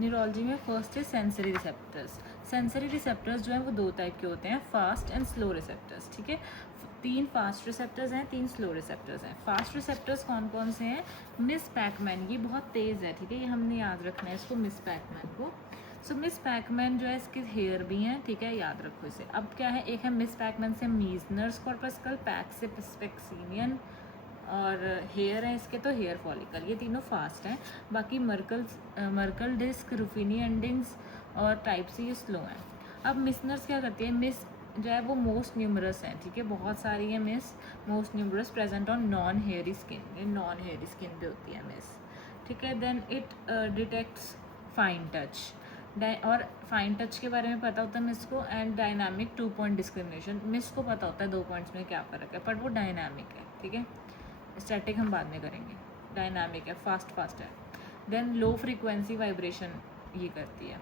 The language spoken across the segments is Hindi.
न्यूरोलॉजी में फर्स्ट है सेंसरी रिसेप्टर्स। सेंसरी रिसेप्टर्स जो हैं वो दो टाइप के होते हैं, फास्ट एंड स्लो रिसेप्टर्स। ठीक है, 3 फास्ट रिसेप्टर्स हैं, 3 स्लो रिसेप्टर्स हैं। फास्ट रिसेप्टर्स कौन कौन से हैं? मिस पैकमैन, ये बहुत तेज़ है, ठीक है, ये हमने याद रखना है इसको, मिस पैकमैन को। सो मिस पैकमैन जो है इसके हेयर भी हैं, ठीक है, याद रखो इसे। अब क्या है, एक है मिस पैकमैन से मीजनर्स कॉर्पस्कल, पैक से पेक्सीनियन, और हेयर है इसके तो हेयर फॉलिकल, ये तीनों फास्ट हैं। बाकी मर्कल डिस्क, रुफिनी एंडिंग्स और टाइप सी ये स्लो हैं। अब मिसनर्स क्या करती है, मिस जो है वो मोस्ट न्यूमरस हैं, ठीक है, बहुत सारी है मिस, most numerous, present on non hairy skin, ये नॉन हेयरी स्किन पे होती है मिस, ठीक है। Then it detects fine touch, और फाइन टच के बारे में पता होता है मिस को, एंड डायनामिक 2 पॉइंट डिस्क्रिमिनेशन, मिस को पता होता है 2 पॉइंट्स में क्या फ़र्क है, बट वो डायनामिक है, ठीक है, स्टैटिक हम बाद में करेंगे, डायनामिक है, फास्ट है। देन लो फ्रीक्वेंसी वाइब्रेशन ये करती है,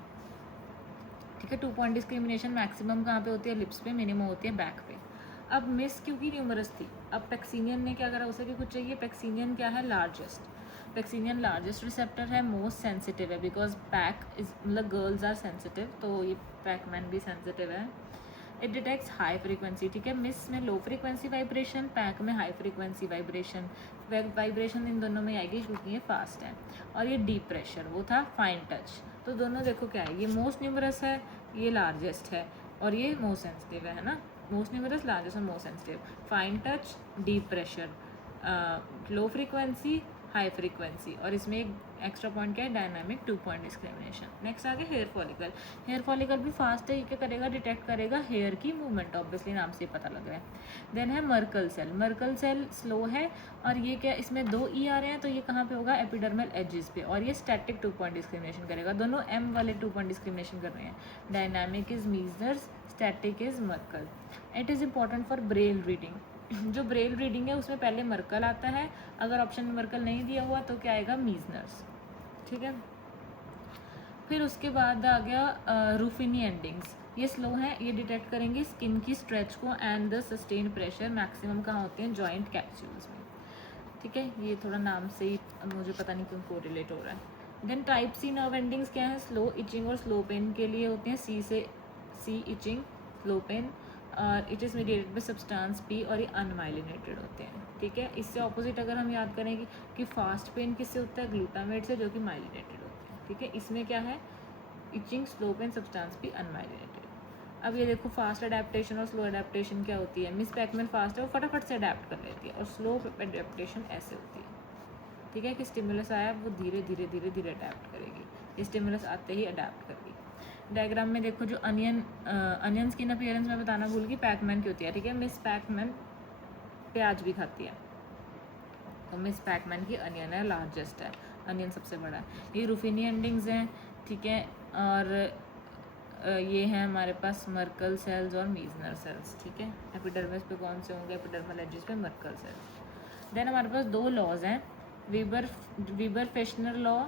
ठीक है। 2 पॉइंट डिस्क्रिमिनेशन मैक्सिमम कहाँ पे होती है, लिप्स पे, मिनिमम होती है बैक पे। अब मिस क्योंकि न्यूमरस थी, अब पैक्सीनियन ने क्या करा, उसे भी कुछ चाहिए, पैक्सीनियन क्या है, लार्जेस्ट, पैक्सीनियन लार्जेस्ट रिसेप्टर है, मोस्ट सेंसिटिव है, बिकॉज पैक इज मतलब गर्ल्स आर सेंसिटिव, तो ये पैकमैन भी सेंसिटिव है। इट डिटेक्ट्स हाई फ्रीक्वेंसी, ठीक है, मिस में लो फ्रीक्वेंसी वाइब्रेशन, पैक में high frequency vibration, vibration in दोनों में आएगी क्योंकि ये फास्ट है। और ये डीप प्रेशर, वो था फाइन टच, तो दोनों देखो क्या है, ये मोस्ट न्यूमरस है, ये लार्जेस्ट है, और ये मोस्ट सेंसिटिव है ना, मोस्ट न्यूमरस, लार्जेस्ट और most sensitive. Fine touch, deep pressure, low frequency, high frequency, और इसमें एक एक्स्ट्रा पॉइंट क्या है, डायनामिक 2 पॉइंट डिस्क्रिमिनेशन। नेक्स्ट आगे हेयर फॉलिकल, हेयर फॉलिकल भी फास्ट है, ये क्या करेगा, डिटेक्ट करेगा हेयर की मूवमेंट, ऑब्वियसली नाम से पता लग रहा है। देन है Merkel cell, Merkel cell slow है, और ये क्या, इसमें 2 ई आ रहे हैं, तो ये कहाँ पे होगा, एपिडर्मल एजेस पे, और ये स्टैटिक 2 पॉइंट डिस्क्रिमिनेशन करेगा, दोनों एम वाले 2 पॉइंट डिस्क्रिमिनेशन कर रहे हैं। Dynamic is Meissner's, static is Merkel. It is important for braille reading, जो ब्रेल रीडिंग है उसमें पहले मर्कल आता है, अगर ऑप्शन में मर्कल नहीं दिया हुआ तो क्या आएगा, मीजनर्स, ठीक है। फिर उसके बाद आ गया रूफिनी एंडिंग्स, ये स्लो हैं, ये डिटेक्ट करेंगे स्किन की स्ट्रेच को and the sustain pressure, maximum कहाँ होते हैं, जॉइंट कैप्सूल्स में, ठीक है, ये थोड़ा नाम से ही मुझे पता नहीं क्यों कोरिलेट हो रहा है। Then type C nerve endings क्या है, स्लो इचिंग और स्लो पेन के लिए होते हैं, सी इचिंग, स्लो पेन, और it is mediated by substance P, और ये अनमाइलिनेटेड होते हैं, ठीक है। इससे ऑपोजिट अगर हम याद करें कि फास्ट पेन किससे होता है, ग्लूटामेट से, जो कि माइलिनेटेड होते हैं, ठीक है। इसमें क्या है, itching, slow pain, substance P, unmyelinated. अब ये देखो फास्ट अडेप्टेशन और स्लो अडेप्टेशन क्या होती है, मिस पैकमैन फास्ट है, वो फटाफट से अडेप्ट कर लेती है, और स्लो अडेप्टेशन ऐसे होती है, ठीक है, कि स्टिमुलस आया वो धीरे धीरे धीरे धीरे अडेप्ट करेगी, स्टिमुलस आते ही अडेप्ट करेगी। डायग्राम में देखो जो अनियन स्किन अपीयरेंस में बताना भूल गई, पैकमैन की होती है, ठीक है, मिस पैकमैन प्याज भी खाती है, तो मिस पैकमैन की अनियन है, लार्जेस्ट है, अनियन सबसे बड़ा है। ये रूफिनी एंडिंग्स हैं, ठीक है, और ये हैं हमारे पास मर्कल सेल्स और मीजनर सेल्स, ठीक है। एपिडर्मिस पे कौन से होंगे, एपिडर्मल एजेस पे मर्कल सेल्स। देन हमारे पास 2 लॉज हैं, वीबर फेशनर लॉ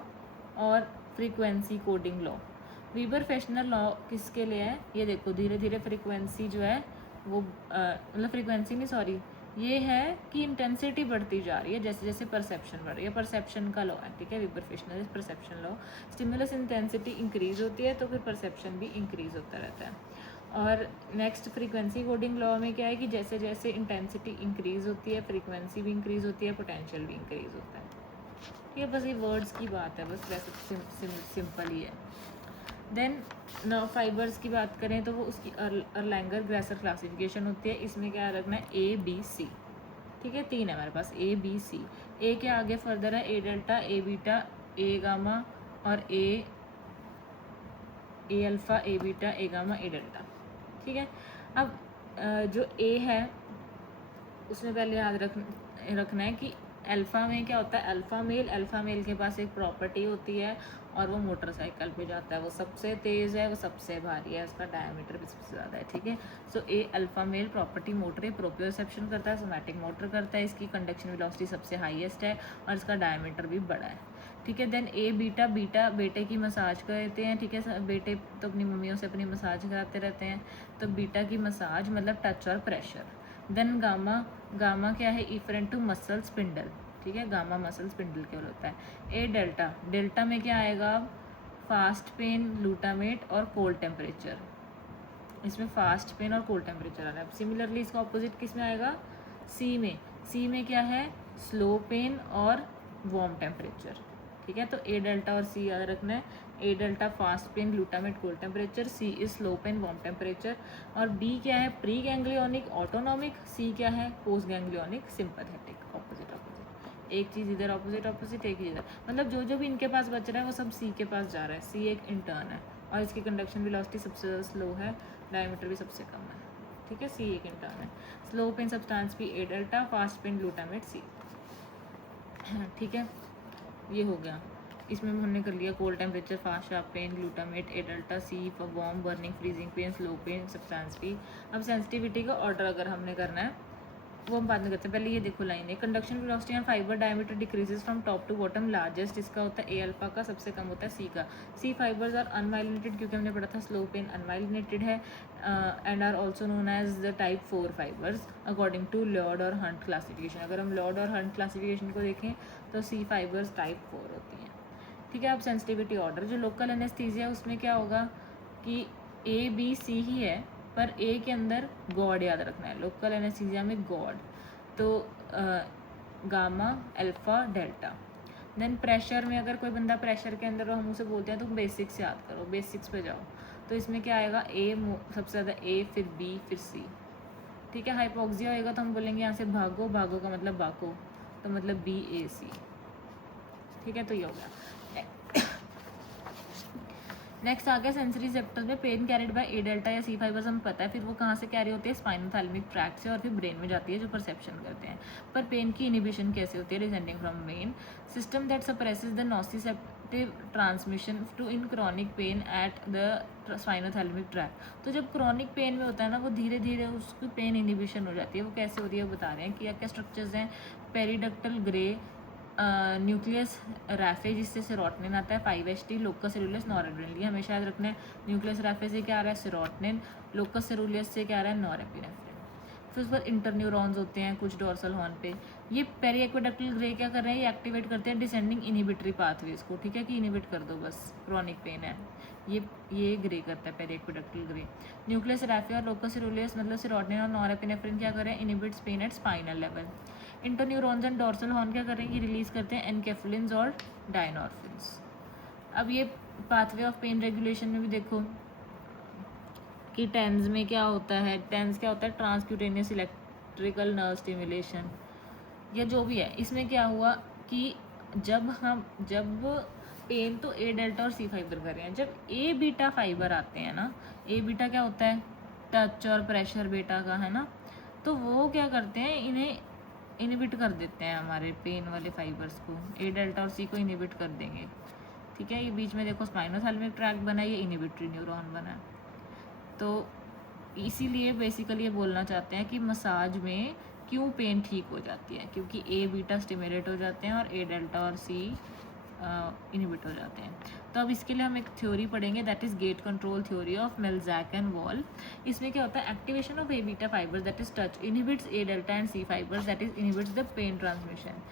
और frequency coding law. वीबर freshener law किसके लिए है, ये देखो धीरे धीरे फ्रीक्वेंसी जो है वो मतलब फ्रीक्वेंसी नहीं, सॉरी, ये है कि इंटेंसिटी बढ़ती जा रही है जैसे जैसे परसेप्शन बढ़ रही है, परसेप्शन का लॉ है, ठीक है, वीबर freshener perception law. Stimulus intensity increase होती है तो फिर परसेप्शन भी इंक्रीज होता रहता है। और नेक्स्ट फ्रीक्वेंसी कोडिंग लॉ में क्या है कि जैसे जैसे इंटेंसिटी इंक्रीज होती है, फ्रीक्वेंसी भी इंक्रीज होती है, पोटेंशियल भी इंक्रीज होता है, ठीक है। बस ये वर्ड्स की बात है, बस वैसे सिंपल ही है। देन नर्व फाइबर्स की बात करें तो वो उसकी अर्लैंगर ग्रेसर क्लासिफिकेशन होती है, इसमें क्या रखना है, ए बी सी, ठीक है, 3 है हमारे पास, ए बी सी। ए के आगे फर्दर है A delta, A beta, A gamma, और ए अल्फ़ा, ए बीटा, ए गामा, ए डेल्टा, ठीक है। अब जो ए है उसमें पहले याद रखना है कि अल्फ़ा में क्या होता है, अल्फ़ा मेल के पास एक प्रॉपर्टी होती है, और वो मोटरसाइकिल पे जाता है, वो सबसे तेज़ है, वो सबसे भारी है, उसका डायमीटर भी सबसे ज़्यादा है, ठीक है। So A alpha male property motor proprioception करता है, सोमैटिक मोटर करता है, इसकी कंडक्शन वेलोसिटी सबसे हाईएस्ट है, और इसका डायमीटर भी बड़ा है, ठीक है। देन ए बीटा, बेटे की मसाज करते हैं, ठीक है, बेटे तो अपनी मम्मियों से अपनी मसाज कराते रहते हैं, तो बीटा की मसाज मतलब टच और प्रेशर। देन गामा क्या है, इफरेंट टू मसल स्पिंडल, ठीक है, गामा मसल स्पिंडल केवल होता है। ए डेल्टा में क्या आएगा, फास्ट पेन, ग्लूटामेट और कोल्ड टेम्परेचर। इसमें फास्ट पेन और कोल्ड टेम्परेचर आ रहा है। सिमिलरली इसका ऑपोजिट किस में आएगा, सी में। सी में क्या है, स्लो पेन और वार्म टेम्परेचर। ठीक है, तो ए डेल्टा और सी याद रखना है। A delta fast pain, glutamate, cold temperature, C is slow pain, warm temperature. और बी क्या है, प्री गैंग्लियोनिक ऑटोनॉमिक, सी क्या है, postganglionic sympathetic. Opposite opposite, एक चीज़ इधर ऑपोजिट ऑपोजिट, एक चीज़ इधर, मतलब जो जो भी इनके पास बच रहा है वो सब सी के पास जा रहा है। सी एक इंटर्न है और इसकी कंडक्शन वेलोसिटी सबसे ज़्यादा स्लो है, डायमीटर भी सबसे कम है। ठीक है, सी एक इंटर्न है। Slow pain substance P A delta, fast pain glutamate C. ठीक है, ये हो गया। इसमें हमने कर लिया cold temperature, fast sharp pain, glutamate, A delta, C for warm, burning, freezing pain, slow pain, substance P. अब सेंसिटिविटी का ऑर्डर अगर हमने करना है वो हम बाद में करते हैं। पहले ये देखो लाइन है, conduction velocity and fibre diameter decreases from top to bottom. Largest इसका होता है ए अल्फा का, सबसे कम होता है सी का। सी फाइबर्स आर अनमाइलिनेटेड, क्योंकि हमने पढ़ा था स्लो पेन अनमाइलिनेटेड है, and are also known as the type 4 fibres according to Lloyd और हंट क्लासिफिकेशन। अगर हम लॉर्ड और हंट क्लासिफिकेशन को देखें तो सी फाइबर्स टाइप 4 होती हैं। ठीक है, अब सेंसिटिविटी ऑर्डर, जो लोकल एनेस्थीसिया है उसमें क्या होगा कि ए बी सी ही है, पर ए के अंदर गॉड याद रखना है। लोकल एनेस्थीसिया में गॉड, तो gamma, alpha, delta. Then pressure में अगर कोई बंदा प्रेशर के अंदर हम उसे बोलते हैं तो बेसिक्स याद करो, बेसिक्स पे जाओ। तो इसमें क्या आएगा, ए सबसे ज़्यादा, ए फिर बी फिर सी। ठीक है, हाइपोक्सिया होएगा तो हम बोलेंगे यहाँ से भागो, भागो का मतलब बाको, तो मतलब बी ए सी। ठीक है, तो ये हो गया। नेक्स्ट आ गया सेंसरी रिसेप्टर्स में pain carried by A delta या सी फाइबर्स, हमें पता है। फिर वो कहाँ से कैरी होती है, स्पाइनोथैलेमिक ट्रैक्ट से, और फिर ब्रेन में जाती है जो परसेप्शन करते हैं। पर पेन की इनिबिशन कैसे होती है, descending from brain, system that suppresses the nociceptive transmission to in chronic pain at the spinothalamic tract. तो जब क्रॉनिक पेन में होता है ना, वो धीरे धीरे उसकी पेन इनिबिशन हो जाती है। वो कैसे होती है वो बता रहे हैं कि क्या स्ट्रक्चर्स हैं, पेरिडक्टल ग्रे, न्यूक्लियस रैफे जिससे सेरोटोनिन आता है, 5HT, लोकस सेरुलियस, नॉरएड्रेनालिन। हमेशा याद रखना है, न्यूक्लियस रैफे से क्या आ रहा है, सेरोटोनिन, लोकस सेरुलियस से क्या आ रहा है, नॉरएपिनेफ्रिन। फिर उस पर इंटरन्यूरॉन्स होते हैं कुछ डोर्सल हॉर्न पे। ये पेरी एक्वेडक्टल ग्रे क्या कर रहे हैं, ये एक्टिवेट करते हैं डिसेंडिंग इनिबिटरी पाथवेज को। ठीक है, कि इनिबिट कर दो बस, क्रॉनिक पेन है ये ग्रे करता है, पेरी एक्वेडक्टल ग्रे। न्यूक्लियस रैफे और लोकस सेरुलियस मतलब सेरोटोनिन और नॉरएपिनेफ्रिन क्या कर रहे हैं, inhibits pain at spinal level. Interneurons and dorsal horn क्या कर रहे हैं, ये रिलीज करते हैं एनकेफ्लिन्स और डायनॉर्फिन्स। अब ये पाथवे ऑफ पेन रेगुलेशन में भी देखो कि टेंस में क्या होता है, टेंस क्या होता है, ट्रांसक्यूटेनियस इलेक्ट्रिकल नर्व स्टिमुलेशन या जो भी है। इसमें क्या हुआ कि जब पेन तो ए डेल्टा और सी फाइबर कर रहे हैं, जब ए बीटा फाइबर आते हैं ना, ए बीटा क्या होता है, टच और प्रेशर बेटा का है ना, तो वो क्या करते हैं, इन्हें इनिबिट कर देते हैं, हमारे पेन वाले फाइबर्स को, ए डेल्टा और सी को इनिबिट कर देंगे। ठीक है, ये बीच में देखो स्पाइनोथैलेमिक ट्रैक्ट बना है, ये इनिबिटरी न्यूरॉन बना है। तो इसीलिए बेसिकली ये बोलना चाहते हैं कि मसाज में क्यों पेन ठीक हो जाती है, क्योंकि ए बीटा स्टिमुलेट हो जाते हैं और ए डेल्टा और सी इनिबिट हो जाते हैं। तो अब इसके लिए हम एक थ्योरी पढ़ेंगे, that is gate control theory of Melzack and Wall. इसमें क्या होता है, activation of A beta fibres that is touch inhibits A delta and C fibres that is inhibits the pain transmission.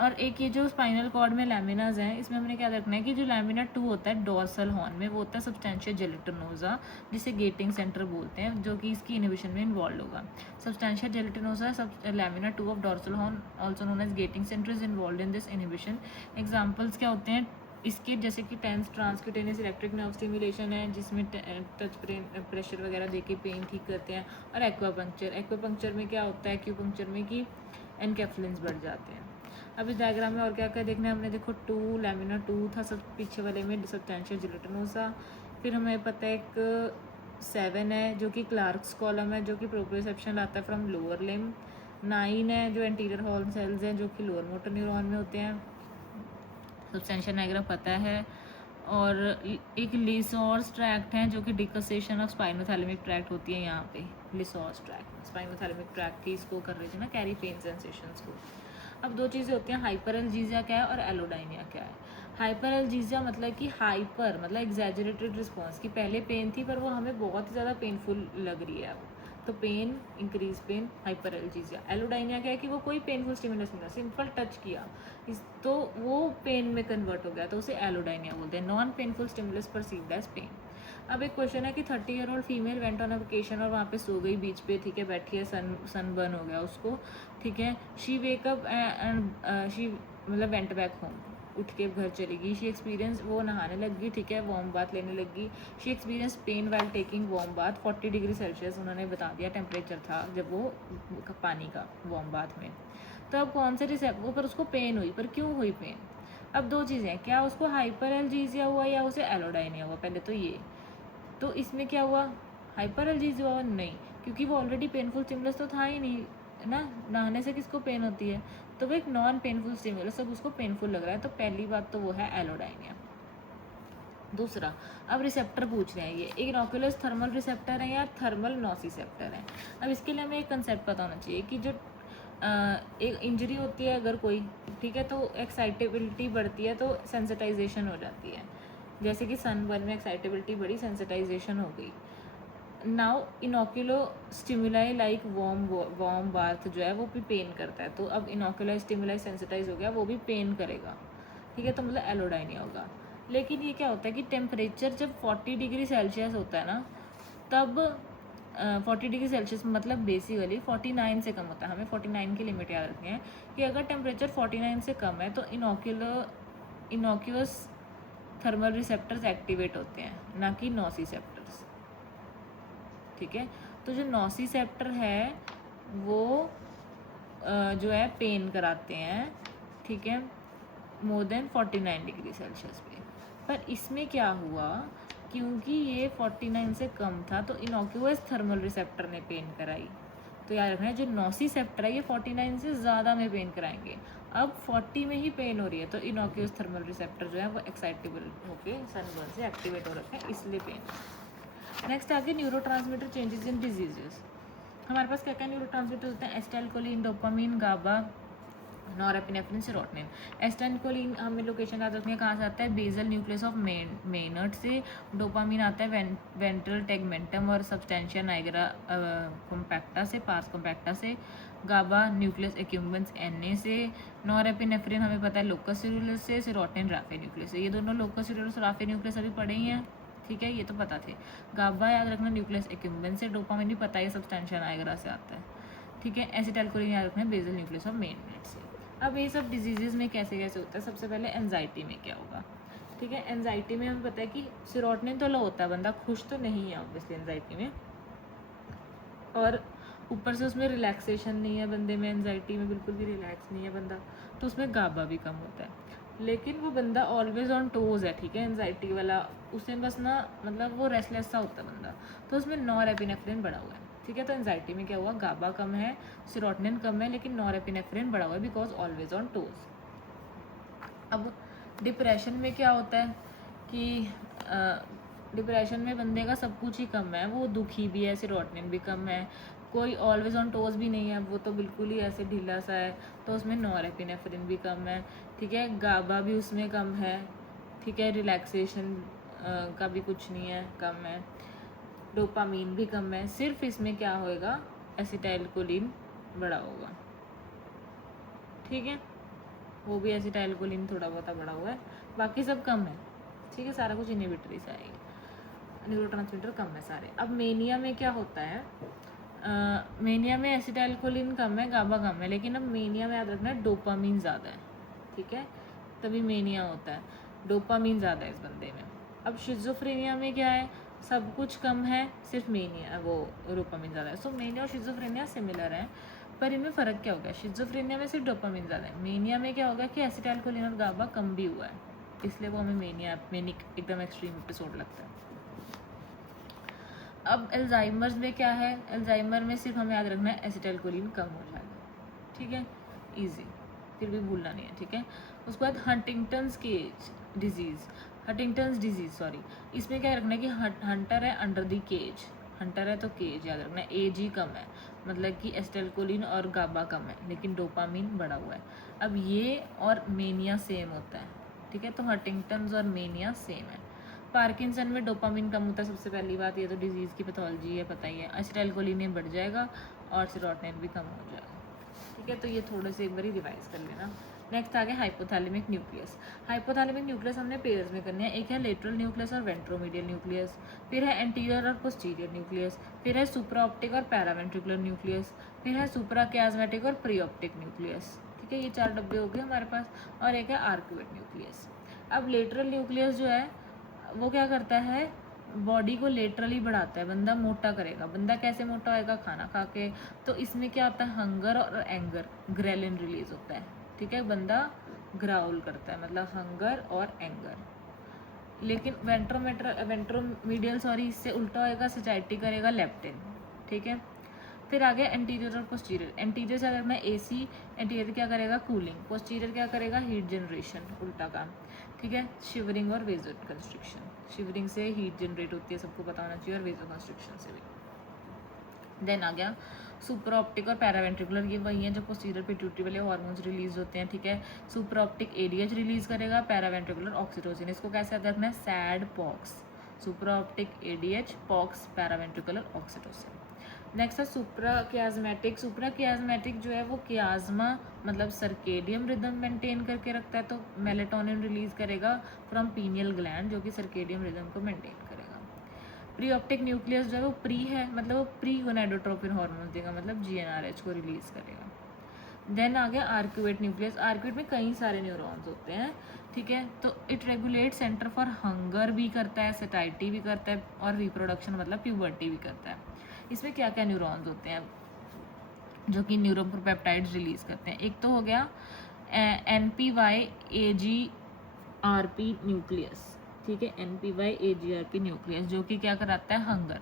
और एक ये जो स्पाइनल कॉर्ड में लैमिनाज हैं, इसमें हमने क्या रखना है कि जो लैमिना 2 होता है डोर्सल हॉर्न में, वो होता है सब्सटेंशिया जेलेटिनोसा, जिसे गेटिंग सेंटर बोलते हैं, जो कि इसकी इनिबिशन में इन्वॉल्व होगा। Substantia gelatinosa lamina 2 of dorsal horn also known as gating centre is involve in this inhibition. Examples क्या होते हैं इसके, जैसे कि TENS transcutaneous electric nerve stimulation है, जिसमें टच प्रेशर वगैरह देके पेन ठीक करते हैं। और एक्वापंक्चर में क्या होता है, एक्यूपंक्चर में कि एनकेफ्लिन्स बढ़ जाते हैं। अब इस डायग्राम में और क्या क्या देखना है हमने, देखो 2 लैमिना 2 था सब पीछे वाले में सब्सटेंशिया जेलेटिनोसा। फिर हमें पता है एक 7 है जो कि क्लार्क्स कॉलम है, जो कि प्रोप्रियोसेप्शन लाता है फ्रॉम लोअर लिम। 9 है जो एंटीरियर हॉर्न सेल्स हैं, जो कि लोअर मोटर न्यूरॉन में होते हैं, सब्सटेंशिया निग्रा पता है। और एक लिसोर्स ट्रैक्ट है जो कि डिकसेशन ऑफ स्पाइनोथैलेमिक ट्रैक्ट होती है यहाँ पे, लिसोर्स ट्रैक्ट स्पाइनोथैलेमिक ट्रैक्ट की इसको कर रही थी ना, कैरी पेन सेंसेशंस को। अब 2 चीज़ें होती हैं, हाइपरएल्जीजिया क्या है और एलोडाइनिया क्या है। हाइपरएल्जीजिया मतलब कि हाइपर मतलब एग्जैजरेटेड रिस्पॉन्स, की पहले पेन थी पर वो हमें बहुत ही ज़्यादा पेनफुल लग रही है अब, तो पेन, इंक्रीज पेन, हाइपर एल्जीजिया। एलोडाइनिया क्या है कि वो कोई पेनफुल स्टिमुलस नहीं था, सिंपल टच किया इस तो वो पेन में कन्वर्ट हो गया, तो उसे एलोडाइनिया बोलते हैं। Non painful stimulus perceived as pain. अब एक क्वेश्चन है कि 30-year-old female went on a vacation और वहाँ पे सो गई बीच पे, ठीक है, बैठी है, सन बर्न हो गया उसको, ठीक है। शी वेकअप एंड शी मतलब वेंट बैक होम, उठ के घर चली गई। शी एक्सपीरियंस, वो नहाने लग गई, ठीक है, वार्म बाथ लेने लग गई। She experience pen while taking warm bath, 40 degree Celsius उन्होंने बता दिया टेम्परेचर था जब वो पानी का वार्म बाथ में। तो अब कौन से वो पर उसको पेन हुई, पर क्यों हुई पेन? अब दो चीज़ें हैं, क्या उसको हाइपर एल्जीजिया हुआ या उसे एलोडाइनिया हुआ, पहले तो ये। तो इसमें क्या हुआ, हाइपर एल्जीजिया हुआ? नहीं, क्योंकि वो ऑलरेडी पेनफुल स्टिमुलस तो था ही नहीं ना, नहाने से किसको पेन होती है, तो वो एक नॉन पेनफुल स्टिमुलस, अब उसको पेनफुल लग रहा है, तो पहली बात तो वो है एलोडाइनिया। दूसरा, अब रिसेप्टर पूछ रहे हैं, ये इनोकुलस थर्मल रिसेप्टर है या थर्मल नोसिसेप्टर है। अब इसके लिए हमें एक कंसेप्ट पता होना चाहिए कि जो एक इंजरी होती है अगर कोई, ठीक है, तो एक्साइटेबिलिटी बढ़ती है तो सेंसिटाइजेशन हो जाती है, जैसे कि सनबर्न में एक्साइटेबिलिटी बढ़ी, सेंसिटाइजेशन हो गई। Now innocuous stimuli like warm bath जो है वो भी पेन करता है, तो अब इनोकुलर स्टिमुलाई सेंसिटाइज हो गया, वो भी पेन करेगा, ठीक है, तो मतलब एलोडाइनिया होगा। लेकिन ये क्या होता है कि टेम्परेचर जब 40 डिग्री सेल्सियस होता है ना, तब 40 डिग्री सेल्सियस मतलब बेसिकली 49 से कम होता है, हमें 49 की लिमिट याद रखनी है कि अगर टेम्परेचर 49 से कम है तो इनोक्यूअस थर्मल रिसेप्टर्स एक्टिवेट होते हैं, ना कि नोसिसेप्टर्स, ठीक है। तो जो नोसिसेप्टर है वो जो है पेन कराते हैं, ठीक है, मोर देन 49 डिग्री सेल्सियस पे। पर इसमें क्या हुआ, क्योंकि ये 49 से कम था तो इनोक्यूअस थर्मल रिसेप्टर ने पेन कराई, तो याद रखना है जो नोसिसेप्टर है ये 49 से ज़्यादा में पेन कराएंगे। अब 40 में ही पेन हो रही है तो इनोक्यूअस थर्मल रिसेप्टर जो है वो एक्साइटेबल होके सनबर्न से एक्टिवेट हो रखे हैं, इसलिए पेन। नेक्स्ट आगे न्यूरोट्रांसमीटर चेंजेस इन डिजीजेस। हमारे पास क्या क्या न्यूरोट्रांसमीटर होते हैं, एसिटाइलकोलिन, डोपामिन, गाबा, नॉरएपिनेफ्रिन, सेरोटोनिन। एसिटाइलकोलिन हमें लोकेशन याद रखनी है, कहाँ से आता है, बेसल न्यूक्लियस ऑफ मेनर्ड से। डोपामिन आता है वेंट्रल टेगमेंटम और सब्सटेंशिया नाइग्रा कॉम्पैक्टा से, पार्स कॉम्पैक्टा से। गाबा न्यूक्लियस एक्यूम्बेंस एनए से। नॉरएपिनेफ्रिन हमें पता है लोकस सेलुलस से। सेरोटोनिन राफे न्यूक्लियस से। ये दोनों लोकस सेलुलस और राफे न्यूक्लियस अभी पढ़े ही हैं, ठीक है, ये तो पता थे। गाबा याद रखना न्यूक्लियस एक्यूम्बेंस से। डोपामिन भी पता है सब्सटेंशिया नाइग्रा से आता है, ठीक है। एसिटाइलकोलिन याद रखना बेसल न्यूक्लियस ऑफ मेनर्ड से। अब ये सब डिजीज़ में कैसे कैसे होता है, सबसे पहले एंजाइटी में क्या होगा, ठीक है। एंजाइटी में हमें पता है कि सेरोटोनिन तो लो होता है, बंदा खुश तो नहीं है ऑब्वियसली एंजाइटी में, और ऊपर से उसमें रिलैक्सेशन नहीं है बंदे में, एंजाइटी में बिल्कुल भी रिलैक्स नहीं है बंदा, तो उसमें गाबा भी कम होता है। लेकिन वो बंदा ऑलवेज ऑन टोज है, ठीक है, एंजाइटी वाला, उसमें बस ना मतलब वो रेस्टलेस सा होता है बंदा, तो उसमें नॉरएपिनेफ्रिन बढ़ा हुआ है, ठीक है। तो एंजाइटी में क्या हुआ, गाबा कम है, सेरोटोनिन कम है, लेकिन नॉरएपिनेफ्रिन बढ़ा हुआ है बिकॉज ऑलवेज ऑन टोज। अब डिप्रेशन में क्या होता है कि डिप्रेशन में बंदे का सब कुछ ही कम है, वो दुखी भी है, सेरोटोनिन भी कम है, कोई ऑलवेज ऑन टोज भी नहीं है, वो तो बिल्कुल ही ऐसे ढीला सा है, तो उसमें नॉरएपिनेफ्रिन भी कम है, ठीक है। गाबा भी उसमें कम है, ठीक है, रिलैक्सेशन का भी कुछ नहीं है, कम है। डोपामीन भी कम है, सिर्फ इसमें क्या होएगा, एसिटाइलकोलिन बड़ा होगा, ठीक है, वो भी एसिटाइलकोलिन थोड़ा बहुत बड़ा हुआ है, बाकी सब कम है, ठीक है, सारा कुछ इनहिबिटरी से आएगी, न्यूरोट्रांसमीटर कम है सारे। अब मेनिया में क्या होता है, मेनिया में एसिटाइलकोलिन कम है, गाबा कम है, लेकिन अब मेनिया में याद रखना है डोपामीन ज़्यादा है, ठीक है, तभी मेनिया होता है, डोपामीन ज़्यादा है इस बंदे में। अब शिज़ोफ्रेनिया में क्या है, सब कुछ कम है, सिर्फ मेनिया वो डोपामीन ज़्यादा है। सो मेनिया और शिज़ोफ्रेनिया सिमिलर है, पर इनमें फ़र्क क्या होगा, शिज़ोफ्रेनिया में सिर्फ डोपामीन ज़्यादा है, मेनिया में क्या होगा कि एसिटाइलकोलिन और गाबा कम भी हुआ है, इसलिए वो हमें मेनिक एकदम एक्सट्रीम एपिसोड लगता है। अब एल्जाइमर्स में क्या है, एल्जाइमर में सिर्फ हमें याद रखना है एसिटाइलकोलिन कम हो जाएगा, ठीक है, इजी, फिर भी भूलना नहीं है, ठीक है। उसके बाद हंटिंगटन्स डिजीज़ सॉरी, इसमें क्या रखना है कि हंटर है अंडर द केज, हंटर है तो केज याद रखना है, एज ही कम है, मतलब कि एसिटाइलकोलिन और गाबा कम है, लेकिन डोपामीन बढ़ा हुआ है। अब ये और मेनिया सेम होता है, ठीक है, तो हंटिंगटन्स और मेनिया सेम है। पार्किंसन में डोपामिन कम होता है, सबसे पहली बात, ये तो डिजीज़ की पैथोलॉजी है, पता ही है। एसिटाइलकोलिन बढ़ जाएगा और सेरोटोनिन भी कम हो जाएगा, ठीक है। तो ये थोड़े से एक बार रिवाइज कर लेना। नेक्स्ट आ गया हाइपोथैलेमिक न्यूक्लियस। हाइपोथैलेमिक न्यूक्लियस हमने पेयर्स में करने हैं, एक है लेटरल न्यूक्लियस और वेंट्रोमीडियल न्यूक्लियस, फिर है एंटीरियर और पोस्टीरियर न्यूक्लियस, फिर है सुप्राऑप्टिक और पैरावेंट्रिकुलर न्यूक्लियस, फिर है सुप्राकियास्मेटिक और प्रीऑप्टिक न्यूक्लियस, ठीक है। ये 4 डब्बे हो गए हमारे पास, और एक है आर्क्यूएट न्यूक्लियस। अब लेटरल न्यूक्लियस जो है वो क्या करता है, बॉडी को लेटरली बढ़ाता है, बंदा मोटा करेगा। बंदा कैसे मोटा होएगा, खाना खा के। तो इसमें क्या होता है, हंगर और एंगर, ग्रेलिन रिलीज होता है, ठीक है। बंदा ग्राउल करता है, मतलब हंगर और एंगर। लेकिन वेंट्रोमीडियल इससे उल्टा होएगा, सचाइटी करेगा लेप्टिन, ठीक है। फिर आ गया एंटीरियर और पोस्टीरियर। एंटीरियर से अगर मैं एसी, एंटीरियर क्या करेगा, कूलिंग। पोस्टीरियर क्या करेगा, हीट जनरेशन, उल्टा काम, ठीक है। शिवरिंग और वेजो कंस्ट्रिक्शन, शिवरिंग से हीट जनरेट होती है, सबको पता होना चाहिए, और वेजो कंस्ट्रिक्शन से भी। देन आ गया सुपर ऑप्टिक और पैरावेंट्रिकुलर, ये वही हैं जो पोस्टीरियर पिट्यूटरी वाले हार्मोन्स रिलीज होते हैं, ठीक है। सुपर ऑप्टिक एडीएच रिलीज करेगा, पैरावेंट्रिकुलर ऑक्सीटोसिन। इसको कैसे याद रखना है, sad pox, super optic ADH, pox, paraventricular oxytocin. Next है सुप्राकियास्मेटिक। सुप्राकियास्मेटिक जो है वो कियाज्मा मतलब सर्केडियम रिदम मेंटेन करके रखता है, तो मेलेटोनिन रिलीज करेगा फ्रॉम पीनियल ग्लैंड, जो कि सर्केडियम रिदम को मेंटेन करेगा। प्रीऑप्टिक न्यूक्लियस जो है वो प्री है, मतलब वो प्री गोनाडोट्रोपिन हार्मोन देगा, मतलब जीएनआरएच को रिलीज करेगा। देन आ गया आर्क्यूएट न्यूक्लियस। आर्क्यूएट में कई सारे न्यूरॉन्स होते हैं, ठीक है। तो it regulate centre for hunger भी करता है, सेटाइटी भी करता है, और रिप्रोडक्शन मतलब प्यूबर्टी भी करता है। इसमें क्या क्या न्यूरॉन्स होते हैं जो कि न्यूरोपेप्टाइड्स रिलीज करते हैं। एक तो हो गया NPY-AGRP न्यूक्लियस, ठीक है। NPY-AGRP न्यूक्लियस जो कि क्या कराता है, हंगर,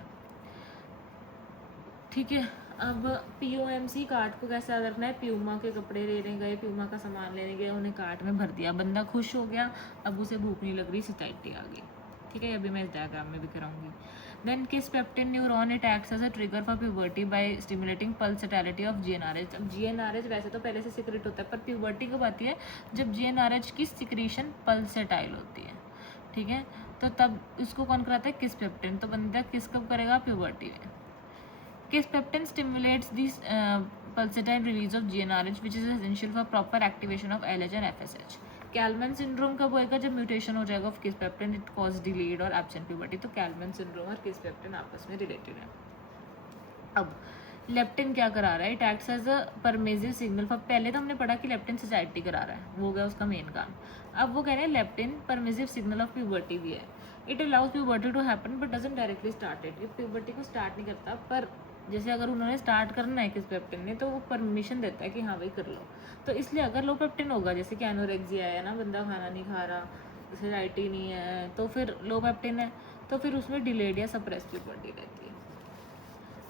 ठीक है। अब POMC, कार्ट को कैसे याद रखना है, प्यूमा के कपड़े लेने गए, प्यूमा का सामान लेने गए, उन्हें कार्ट में भर दिया, बंदा खुश हो गया, अब उसे भूख नहीं लग रही, सचाइटी आ गई, ठीक है। अभी मैं इस डायग्राम में भी कराऊंगी। Then kisspeptin neuron, it acts as a trigger for puberty by stimulating pulsatility of GnRH। अब GnRH वैसे तो पहले से सिक्रेट होता है, पर प्यूबर्टी कब आती है, जब GnRH की सिक्रीशन पल्सेटाइल होती है, ठीक है। तो तब उसको कौन कराता है, किसपेप्टिन। तो बंदा किस कब करेगा, प्यूबर्टी में। Kisspeptin stimulates the pulsatile release of GnRH, which is essential for proper activation of LH and FSH. Kallmann syndrome कब होएगा, जब म्यूटेशन हो जाएगा of kisspeptin, it cause delayed और एब्सेंट प्यूबर्टी। तो कैलमैन सिंड्रोम और किसपेप्टिन आपस में रिलेटेड है। अब लेप्टिन क्या करा रहा है, it acts as a permissive signal for, पहले तो हमने पढ़ा कि लेप्टिन सचाइटी करा रहा है, वो हो गया उसका मेन काम। अब वो कह रहे हैं leptin permissive signal of puberty भी है। It allows puberty to happen but doesn't directly start it. ये प्यूबर्टी को स्टार्ट नहीं करता, पर जैसे अगर उन्होंने स्टार्ट करना है किसपेप्टिन ने, तो वो परमिशन देता है कि हाँ भाई कर लो। तो इसलिए अगर लो पेप्टिन होगा, जैसे कि एनोरेक्सिया है ना, बंदा खाना नहीं खा रहा, सचाइटी नहीं है, तो फिर लो पेप्टिन है, तो फिर उसमें डिलेड या सप्रेस प्यूबर्टी रहती है।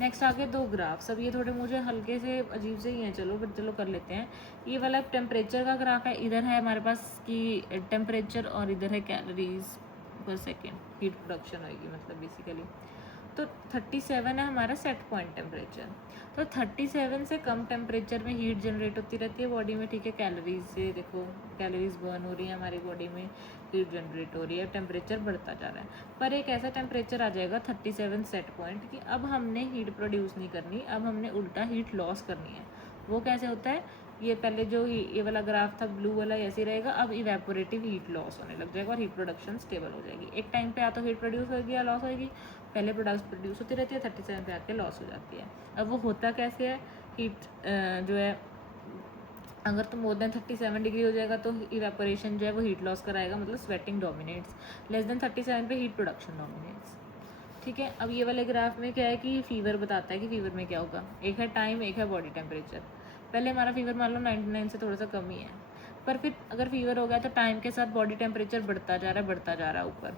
नेक्स्ट आगे 2 ग्राफ्स। अब ये थोड़े मुझे हल्के से अजीब से ही हैं, चलो फिर चलो कर लेते हैं। ये वाला टेम्परेचर का ग्राफ है, इधर है हमारे पास कि टेम्परेचर, और इधर है कैलोरीज पर सेकेंड, हीट प्रोडक्शन होगी मतलब बेसिकली। तो 37 है हमारा सेट पॉइंट टेम्परेचर। तो 37 से कम टेम्परेचर में हीट जनरेट होती रहती है बॉडी में, ठीक है। कैलोरीज से देखो, कैलोरीज बर्न हो रही है हमारी बॉडी में, हीट जनरेट हो रही है, टेम्परेचर बढ़ता जा रहा है। पर एक ऐसा टेम्परेचर आ जाएगा 37 सेट पॉइंट कि अब हमने हीट प्रोड्यूस नहीं करनी, अब हमने उल्टा हीट लॉस करनी है। वो कैसे होता है, ये पहले जो ये वाला ग्राफ था ब्लू वाला ऐसे रहेगा, अब इवेपोरेटिव हीट लॉस होने लग जाएगा और हीट प्रोडक्शन स्टेबल हो जाएगी। एक टाइम पे या तो हीट प्रोड्यूस होगी या लॉस होगी, पहले प्रोड्यूस होती रहती है, 37 पे आके लॉस हो जाती है। अब वो होता कैसे है, हीट जो है अगर तो मोर देन 37 डिग्री हो जाएगा तो इवेपोरेशन जो है वो हीट लॉस कराएगा, मतलब स्वेटिंग डोमिनेट्स। लेस देन 37 पे हीट प्रोडक्शन डोमिनेट्स, ठीक है। अब ये वाले ग्राफ में क्या है कि फीवर बताता है कि फीवर में क्या होगा, एक है टाइम, एक है बॉडी टेम्परेचर। पहले हमारा फीवर मान लो 99 से थोड़ा सा कम ही है, पर फिर अगर फीवर हो गया तो टाइम के साथ बॉडी टेम्परेचर बढ़ता जा रहा है ऊपर,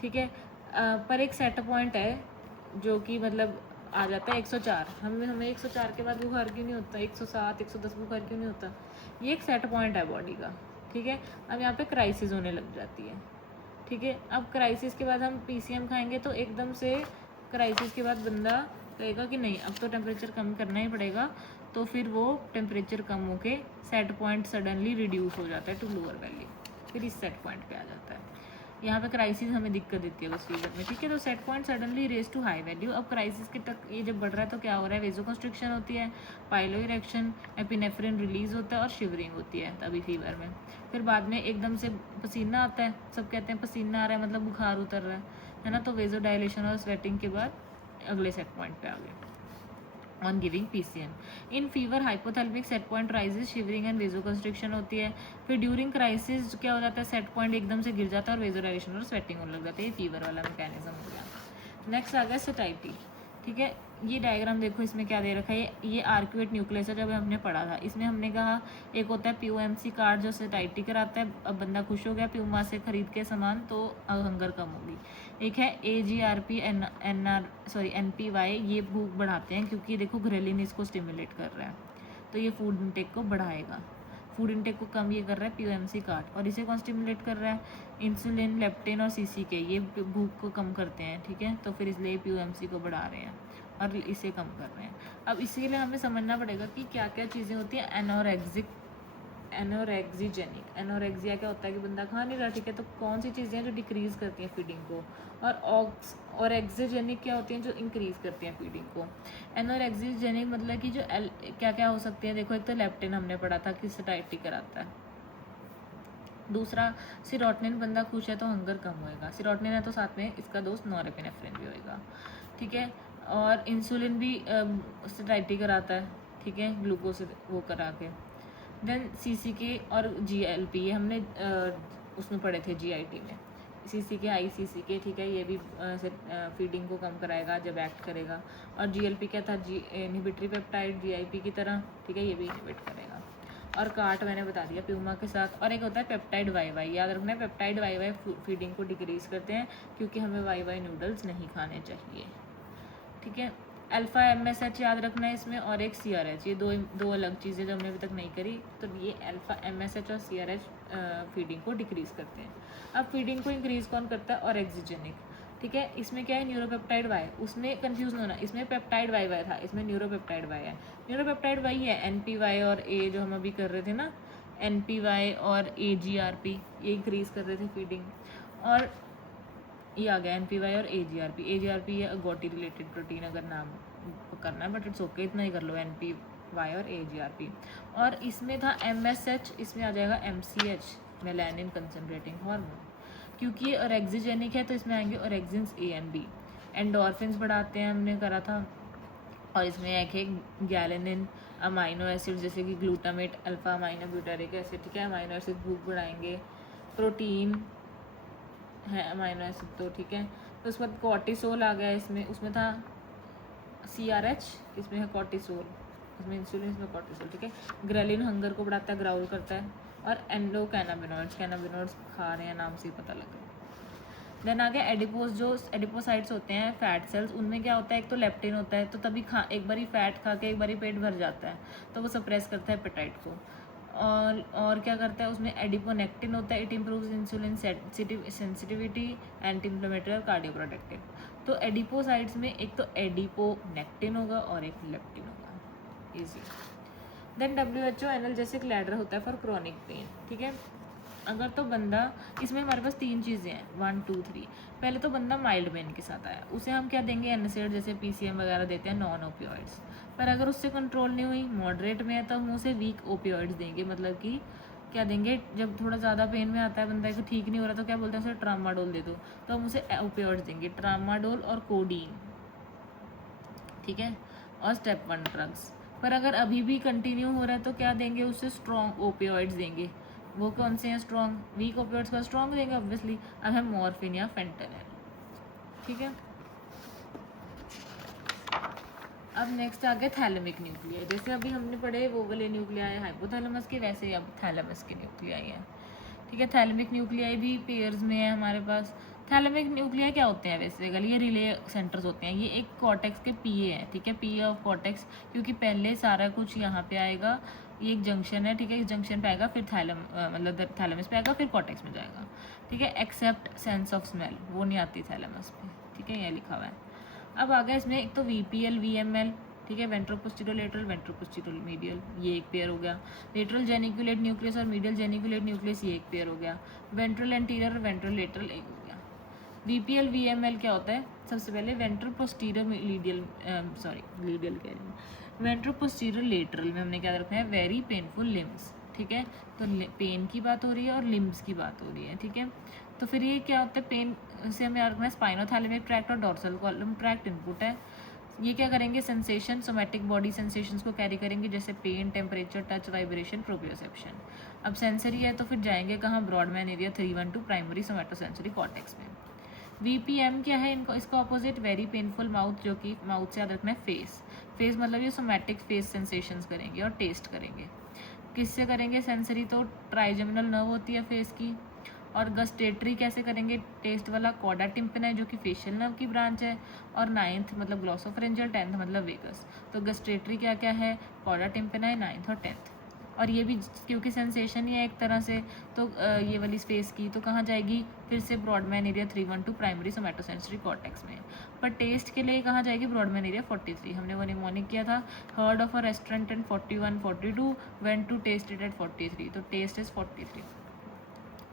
ठीक है। पर एक सेट पॉइंट है जो कि मतलब आ जाता है 104। हमें 104 के बाद बुखार क्यों नहीं होता, 107 110 बुखार क्यों नहीं होता, ये एक सेट पॉइंट है बॉडी का, ठीक है। अब यहाँ पे क्राइसिस होने लग जाती है, ठीक है। अब क्राइसिस के बाद हम PCM खाएंगे तो एकदम से क्राइसिस के बाद बंदा कहेगा कि नहीं अब तो टेम्परेचर कम करना ही पड़ेगा, तो फिर वो टेम्परेचर कम होके सेट पॉइंट सडनली रिड्यूस हो जाता है टू लोअर वैल्यू, फिर इस सेट पॉइंट पे आ जाता है। यहाँ पे क्राइसिस हमें दिक्कत देती है उस फीवर में, ठीक है। तो set point suddenly raise to high value, अब क्राइसिस के तक ये जब बढ़ रहा है तो क्या हो रहा है, वेजोकंस्ट्रिक्शन होती है, पाइलो इरेक्शन, एपिनेफ्रिन रिलीज होता है और शिवरिंग होती है तभी फीवर में। फिर बाद में एकदम से पसीना आता है, सब कहते हैं पसीना आ रहा है मतलब बुखार उतर रहा है ना, तो वेजो डायलेशन और स्वेटिंग के बाद अगले सेट पॉइंट पे आ गए on giving PCM। In fever hypothalamic set point rises, shivering and वेजोकंस्ट्रिक्शन होती है। फिर ड्यूरिंग क्राइसिस क्या हो जाता है, सेट पॉइंट एकदम से गिर जाता है और वेजो डायलेशन और स्वेटिंग होने लग जाती है, ये फीवर वाला मैकेनिज्म हो गया। नेक्स्ट आ गया सटाइटी, ठीक है। ये डायग्राम देखो, इसमें क्या दे रखा है, ये आर्क्यूएट न्यूक्लियस है, जब हमने पढ़ा था इसमें हमने कहा एक होता है POMC कार्ड जो सटाइटी कराता है, अब बंदा खुश हो गया प्यूमा से खरीद के सामान तो हंगर कम होगी। एक है AGRP NPY, ये भूख बढ़ाते हैं क्योंकि देखो ग्रेलिन इसको स्टिमुलेट कर रहा है, तो ये फूड इंटेक को बढ़ाएगा, फूड इंटेक को कम ये कर रहा है POMC कार्ड, और इसे कौन स्टिमुलेट कर रहा है, इंसुलिन, लेप्टिन और CCK, ये भूख को कम करते हैं, ठीक है। तो फिर इसलिए POMC को बढ़ा रहे हैं और इसे कम कर रहे हैं। अब इसीलिए हमें समझना पड़ेगा कि क्या क्या चीज़ें होती हैं एनोरेक्सिजेनिक। एनोरेक्सिया क्या होता है कि बंदा खा नहीं रहा, ठीक है, तो कौन सी चीज़ें हैं जो डिक्रीज़ करती हैं फीडिंग को, और एक्सिजेनिक क्या होती हैं जो इंक्रीज़ करती हैं फीडिंग को। एनोरेक्सिजेनिक मतलब कि जो क्या क्या हो सकती है, देखो एक तो लेप्टिन हमने पढ़ा था कि सटाइटी कराता है, दूसरा सिरोटनिन, बंदा खुश है तो हंगर कम होएगा, सिरोटनिन है तो साथ में इसका दोस्त नॉरेपिनेफ्रिन भी होएगा, ठीक है। और इंसुलिन भी सटाइटी कराता है, ठीक है, ग्लूकोज वो करा के। देन CCK और GLP, ये हमने उसमें पढ़े थे GIT में, CCK ICCK, ठीक है, ये भी फीडिंग को कम कराएगा जब एक्ट करेगा। और GLP क्या था, इनहिबिटरी पेप्टाइड GIP की तरह, ठीक है, ये भी इनहिबिट करेगा। और काट मैंने बता दिया प्यूमा के साथ। और एक होता है पेप्टाइड YY, याद रखना है पेप्टाइड YY फीडिंग को डिक्रीज़ करते हैं क्योंकि हमें YY नूडल्स नहीं खाने चाहिए, ठीक है। अल्फ़ा MSH याद रखना है इसमें, और एक CRH, ये दो अलग चीज़ें जो हमने अभी तक नहीं करी, तो ये अल्फ़ा MSH और CRH फीडिंग को डिक्रीज़ करते हैं। अब फीडिंग को इंक्रीज़ कौन करता है, और एक्सिजेनिक, ठीक है। इसमें क्या है, न्यूरोपेप्टाइड Y, उसमें कंफ्यूज होना, इसमें पेप्टाइड YY था, इसमें न्यूरोपेप्टाइड Y है। न्यूरोपेप्टाइड वही है NPY और A जो हम अभी कर रहे थे ना, NPY और AGRP, ये इंक्रीज़ कर रहे थे फीडिंग। और ये आ गया NPY और AGRP ये अगोटी रिलेटेड प्रोटीन अगर नाम करना है, बट इट्स ओके, इतना ही कर लो, NPY और AGRP। और इसमें था MSH, इसमें आ जाएगा MCH, मेलानिन कंसनट्रेटिंग हार्मोन, क्योंकि ये ऑरेक्सिजेनिक है तो इसमें आएंगे ऑरेक्सिन्स A and B। एंडोर्फिन्स बढ़ाते हैं, हमने करा था। और इसमें एक है गैलेनिन, अमाइनो एसिड जैसे कि glutamate, alpha amino butyric acid, ठीक है, अमाइनो एसिड भूख बढ़ाएंगे। प्रोटीन है अमाइनो एसिड तो, ठीक है। तो उसके बाद कॉर्टिसोल आ गया इसमें, उसमें था CRH, इसमें है कॉर्टिसोल, इसमें इंसुलिन, इसमें कॉर्टिसोल, ठीक है। ग्रेलिन हंगर को बढ़ाता है, ग्राउल करता है। और एंडोकैनाबिनॉइड्स, कैनाबिनॉइड्स खा रहे हैं नाम से ही पता लग रहा है। देन आ गया एडिपोज, जो एडिपोसाइट्स होते हैं फैट सेल्स, उनमें क्या होता है, एक तो लेप्टिन होता है, तो तभी एक बारी फैट खा के एक बारी पेट भर जाता है, तो वो सप्रेस करता है एपेटाइट को। और क्या करता है, उसमें एडिपोनेक्टिन होता है, it improves insulin sensitivity, anti inflammatory और कार्डियोप्रोटेक्टिव। तो एडिपोसाइट्स में एक तो एडिपोनेक्टिन होगा और एक लेप्टिन होगा, easy. Then WHO analgesic ladder होता है फॉर क्रॉनिक पेन, ठीक है। अगर तो बंदा, इसमें हमारे पास 3 चीज़ें हैं, 1 2 3। पहले तो बंदा माइल्ड पेन के साथ आया, उसे हम क्या देंगे, NSAID जैसे PCM वगैरह देते हैं, नॉन ओपियोइड्स। पर अगर उससे कंट्रोल नहीं हुई, मॉडरेट में है, तो हम उसे वीक ओपियोइड्स देंगे, मतलब कि क्या देंगे, जब थोड़ा ज़्यादा पेन में आता है बंदा को, ठीक नहीं हो रहा, तो क्या बोलते हैं उसे, ट्रामाडोल दे दो, तो हम उसे ओपियोइड्स देंगे, ट्रामाडोल और कोडीन, ठीक है, और स्टेप 1 ड्रग्स। पर अगर अभी भी कंटिन्यू हो रहा है तो क्या देंगे, उससे स्ट्रॉन्ग ओपियोइड्स देंगे। वो कौन से हैं स्ट्रॉन्ग, वीक ओपियोइड्स का स्ट्रॉन्ग देंगे ऑब्वियसली। अब है मॉर्फिन या फेंटेनिल, ठीक है। अब नेक्स्ट आ गया थैलेमिक न्यूक्लियाई, जैसे अभी हमने पढ़े वो वाले न्यूक्लियाई हाइपोथैलेमस के, वैसे ही अब थैलेमस के न्यूक्लियाई हैं, ठीक है। थैलेमिक न्यूक्लियाई भी पेयर्स में है हमारे पास। थैलेमिक न्यूक्लियाई क्या होते हैं बेसिकली, ये रिले सेंटर्स होते हैं, ये एक कॉर्टेक्स के PA हैं, ठीक है, PA ऑफ कॉर्टेक्स, क्योंकि पहले सारा कुछ यहाँ पे आएगा, ये एक जंक्शन है, ठीक है, इस जंक्शन पे आएगा, फिर मतलब थैलेमस पे आएगा, फिर कॉर्टेक्स में जाएगा, ठीक है। एक्सेप्ट सेंस ऑफ स्मेल, वो नहीं आती थैलेमस पे, ठीक है, ये लिखा हुआ है। अब आ गया इसमें एक तो VPL VML, ठीक है, वेंट्रोपोस्टीरियर लेटरल, वेंट्रोपोस्टीरियर मीडियल, ये एक पेयर हो गया। लेटरल जेनिकुलेट न्यूक्लियस और मीडियल जेनिकुलेट न्यूक्लियस, ये एक पेयर हो गया। वेंट्रल एंटीरियर, वेंट्रल लेटरल, एक हो गया। VPL VML क्या होता है? सबसे पहले वेंट्रल पोस्टीरियर लीडियल, लीडियल कह रही हूँ, वेंट्रल पोस्टीरियर लेटरल में हमने क्या रखा है? वेरी पेनफुल लिम्स, ठीक है, तो पेन की बात हो रही है और लिम्स की बात हो रही है, ठीक है। तो फिर ये क्या होता है? पेन से हमें याद रखना है स्पाइनोथैलेमिक ट्रैक्ट और डोर्सल कॉलम ट्रैक्ट इनपुट है। ये क्या करेंगे? सेंसेशन, सोमैटिक बॉडी सेंसेशंस को कैरी करेंगे, जैसे pain, temperature, touch, vibration, proprioception. अब सेंसरी है तो फिर जाएंगे कहाँ? Brodmann area 312 primary somatosensory cortex में। VPM क्या है? इनको इसका ऑपोजिट वेरी पेनफुल माउथ, जो कि माउथ से याद रखना है फेस। फेस मतलब ये सोमैटिक फेस सेंसेशंस करेंगे और टेस्ट करेंगे। किससे करेंगे सेंसरी? तो ट्राइजेमिनल नर्व होती है फेस की। और गस्टेटरी कैसे करेंगे? टेस्ट वाला कॉडा टिम्पना है जो कि फेशियल नर्व की ब्रांच है। और 9th मतलब ग्लॉसोफरेंजियल, 10th मतलब वेगस। तो गस्टेटरी क्या क्या है? कॉडा टिम्पना है 9th और 10th। और ये भी क्योंकि सेंसेशन ही है एक तरह से, तो ये वाली स्पेस की तो कहाँ जाएगी? फिर से Brodmann area 312 primary somatosensory cortex में। पर टेस्ट के लिए कहाँ जाएगी? Brodmann area 43। हमने वो निमोनिक किया था। Heard of a restaurant and 41 42 went to taste it at 43, तो टेस्ट इज 43।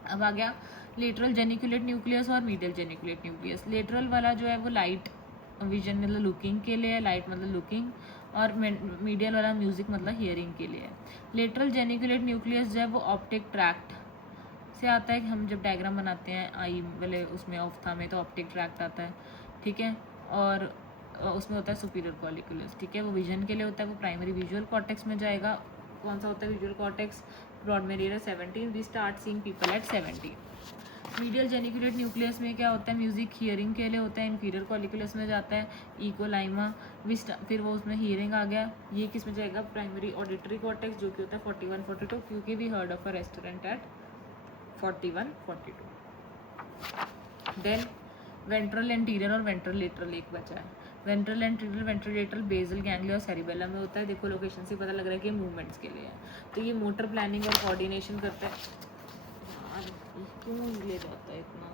अब आ गया लेटरल जेनिकुलेट न्यूक्लियस और मीडियल जेनिकुलेट न्यूक्लियस। लेटरल वाला जो है वो लाइट विजन मतलब लुकिंग के लिए है, लाइट मतलब लुकिंग, और मीडियल वाला म्यूजिक मतलब हियरिंग के लिए है। लेटरल जेनिकुलेट न्यूक्लियस जो है वो ऑप्टिक ट्रैक्ट से आता है। कि हम जब डायग्राम बनाते हैं आई वाले उसमें ऑफ्था में, तो ऑप्टिक ट्रैक्ट आता है, ठीक है। और उसमें होता है सुपीरियर कॉलिकुलस, ठीक है, वो विजन के लिए होता है, वो प्राइमरी विजुअल कॉर्टेक्स में जाएगा। कौन सा होता है visual cortex? Brodmann area 17। We start seeing people at 17। Medial geniculate nucleus में क्या होता है? म्यूजिक हियरिंग के लिए होता है। इंफीरियर कॉलिकुलस में जाता है इकोलाइमा, फिर वो उसमें हियरिंग आ गया। ये किस में जाएगा? प्राइमरी ऑडिटरी कॉर्टेक्स, जो कि होता है 41 42, क्योंकि we heard of a restaurant at 41 42। Then ventral anterior और वेंट्रल लेटरल एक बचा है। Ventral anterior, ventral lateral basal ganglia और सेरिबेलम में होता है। देखो लोकेशन से पता लग रहा है कि मूवमेंट्स के लिए है। तो ये मोटर प्लानिंग और कोऑर्डिनेशन करता है। यार क्यों ले जाता है इतना?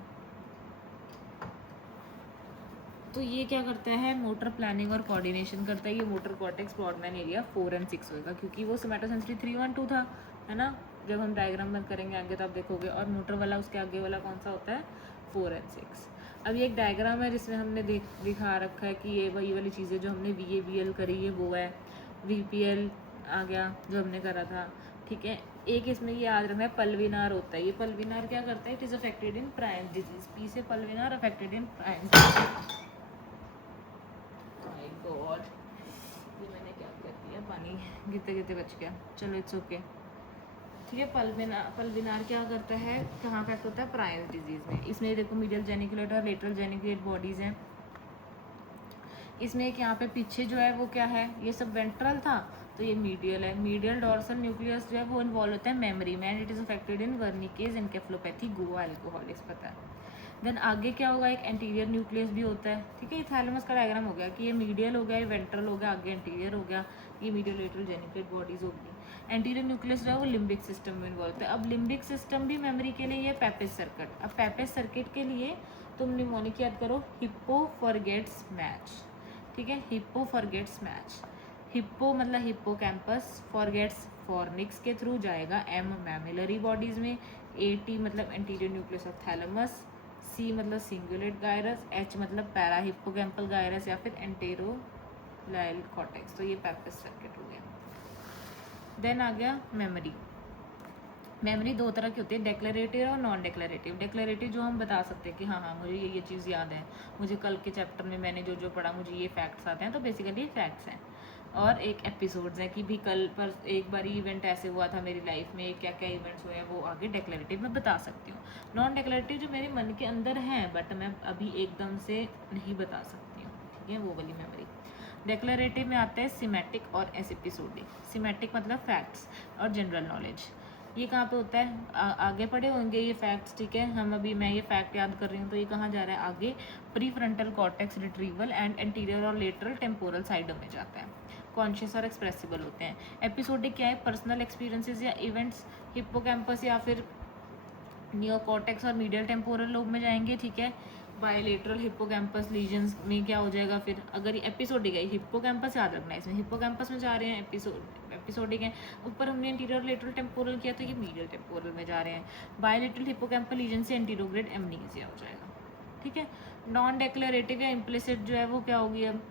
तो ये क्या करता है? मोटर प्लानिंग और कोऑर्डिनेशन करता है। ये मोटर कॉर्टेक्स ब्रॉडमैन एरिया 4 और 6 होगा, क्योंकि वो सोमैटोसेंसरी 312 था, है ना। जब हम डायग्राम में करेंगे आगे तो आप देखोगे। और मोटर वाला उसके आगे वाला कौन सा होता है? 4 और 6। अब ये एक डायग्राम है जिसमें हमने दिखा रखा है कि ये वही वाली चीज़ें जो हमने VABL करी है वो है। VPL आ गया जो हमने करा था, ठीक है। एक इसमें ये याद रखना है पल्विनार होता है। ये पल्विनार क्या करता है? It is affected in prion disease. P से pulvinar affected in prion disease. God, ये मैंने क्या कर दिया? पानी गिरते गिरते बच गया। चलो इट्स ओके, ठीक है। पल्विनार क्या करता है? कहाँ अफेक्ट होता है? प्राइम डिजीज में। इसमें देखो मीडियल जेनिकुलेट और लेटरल जेनिकुलेट बॉडीज हैं। इसमें एक यहाँ पे पीछे जो है वो क्या है? ये सब वेंट्रल था, तो ये मीडियल है। मीडियल डॉर्सल न्यूक्लियस जो है वो इन्वॉल्व होता है मेमोरी में, and it is affected in Wernicke's, encephalopathy, Goa, alcoholics, पता है। देन आगे क्या होगा? एक एंटीरियर न्यूक्लियस भी होता है, ठीक है। ये थैलेमस का डायग्राम हो गया कि ये मीडियल हो गया, ये वेंट्रल हो गया, आगे एंटीरियर हो गया, ये मीडियल लेटरल जेनिकुलेट बॉडीज होगी। एंटीरियर न्यूक्लियस जो है वो लिम्बिक सिस्टम में इन्वॉल्व होता है। अब लिम्बिक सिस्टम भी मेमोरी के लिए, ये पैपेज सर्किट। अब पैपेज सर्किट के लिए तुम निमोनिक याद करो, हिप्पो फॉरगेट्स मैच, ठीक है। Hippo forgets match. हिप्पो मतलब हिप्पो कैंपस, फॉरगेट्स फॉर्निक्स के थ्रू जाएगा एम मैमिलरी बॉडीज में, AT मतलब anterior nucleus of thalamus, C मतलब सिंगुलेट गायरस, H मतलब पैरा हिप्पोकैम्पल गायरस या फिर एंटेरोलाइल कॉर्टेक्स। तो ये पैपेज सर्किट हो गया। देन आ गया मेमोरी। मेमोरी दो तरह की होती है, डेक्लरेटिव और नॉन डेक्लरेटिव। डेक्लरेटिव जो हम बता सकते हैं कि हाँ हाँ मुझे ये चीज़ याद है, मुझे कल के चैप्टर में मैंने जो जो पढ़ा मुझे ये फैक्ट्स आते हैं, तो बेसिकली फैक्ट्स हैं। और एक एपिसोड्स हैं कि भी कल पर एक बार इवेंट ऐसे हुआ था मेरी लाइफ में, क्या क्या इवेंट्स हुए हैं वो आगे डेक्लरेटिव में बता सकती हूँ। नॉन डेक्लरेटिव जो मेरे मन के अंदर हैं बट मैं अभी एकदम से नहीं बता सकती हूँ, ठीक है, वो वाली मेमोरी। डेक्लरेटिव में आते हैं सिमेटिक और एपिसोडिक। सिमेटिक मतलब फैक्ट्स और जनरल नॉलेज। ये कहाँ पे होता है? आगे पढ़े होंगे ये फैक्ट्स, ठीक है। मैं ये फैक्ट याद कर रही हूँ, तो ये कहाँ जा रहा है? आगे pre frontal cortex, retrieval and anterior और लेटरल टेम्पोरल साइडों में जाता है। कॉन्शियस और एक्सप्रेसिबल होते हैं। एपिसोडिक क्या है? पर्सनल एक्सपीरियंसेस या इवेंट्स, हिप्पोकैम्पस या फिर नियोकॉर्टेक्स और मीडियल टेम्पोरल लोब में जाएंगे, ठीक है। बायलेटरल हिप्पोकैम्पस लीजन्स में क्या हो जाएगा फिर, अगर ये एपिसोडिक है, हिप्पोकैम्पस याद रखना है, इसमें हिप्पोकैम्पस में जा रहे हैं, एपिसोडिक है। ऊपर हमने एंटीरियर लेटरल टेम्पोरल किया तो ये मीडियल टेम्पोरल में जा रहे हैं। बायलेटरल हिप्पोकैम्पल लीजन से एंटीरोग्रेड एमनीजिया हो जाएगा, ठीक है। नॉन डेक्लेरेटिव या इम्प्लिसिट जो है वो क्या होगी अब,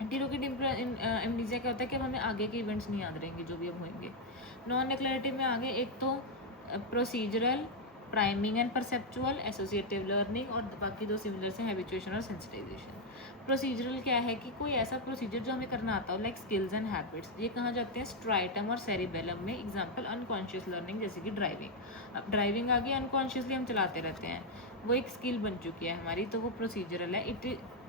एंटीरोग्रेड एमनीजिया क्या होता है कि अब हमें आगे के इवेंट्स नहीं याद रहेंगे जो भी अब होंगे। नॉन डेक्लेरेटिव में आगे एक तो procedural, priming and perceptual, associative learning, और बाकी दो सिमिलर से हैबिचुएशन और सेंसिटाइजेशन। प्रोसीजरल क्या है कि कोई ऐसा प्रोसीजर जो हमें करना आता हो, लाइक स्किल्स एंड हैबिट्स। ये कहाँ जाते हैं, स्ट्राइटम और सेरिबेलम में। एग्जांपल अनकॉन्शियस लर्निंग, जैसे कि ड्राइविंग। अब ड्राइविंग आ गई, अनकॉन्शियसली हम चलाते रहते हैं, वो एक स्किल बन चुकी है हमारी, तो वो प्रोसीजरल है।